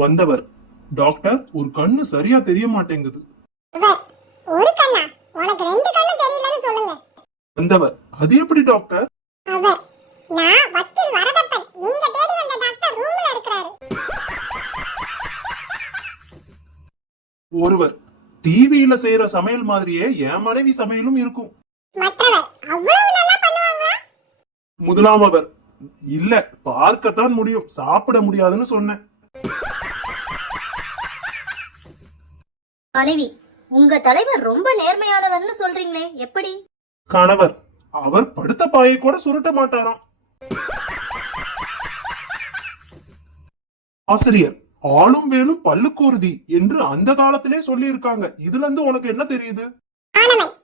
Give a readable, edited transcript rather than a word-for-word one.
வந்தவர், டாக்டர் ஒரு கண்ணு சரியா தெரிய மாட்டேங்குது. ஒரு கண்ணா? உனக்கு ரெண்டு கண்ணு தெரியலன்னு சொல்லுங்க. வந்தவர், அது எப்படி டாக்டர்? அவர், நான் வக்கீல் வரதப்பன், நீங்க தேடி வந்த டாக்டர் ரூம்ல இருக்கிறாரு. ஒருவர், டிவியில செய்யற சமையல் மாதிரியே என் மனைவி சமையலும் இருக்கும். மற்றவர், அவ்வளவு நல்லா பண்ணுவாங்களா? முதலாமவர், இல்ல பார்க்கத்தான் முடியும், சாப்பிட முடியாதுன்னு சொன்னேன். மனைவி, உங்க தலைவர் ரொம்ப நேர்மையானவர்னு சொல்றீங்களே, எப்படி? கணவர், அவர் படுத்த பாயை கூட சுருட்ட மாட்டாராம். ஆசிரியர், ஆளும் வேணும் பல்லுக்கோருதி என்று அந்த காலத்திலே சொல்லி இருக்காங்க. இதுல இருந்து உனக்கு என்ன தெரியுது? மாணவன்,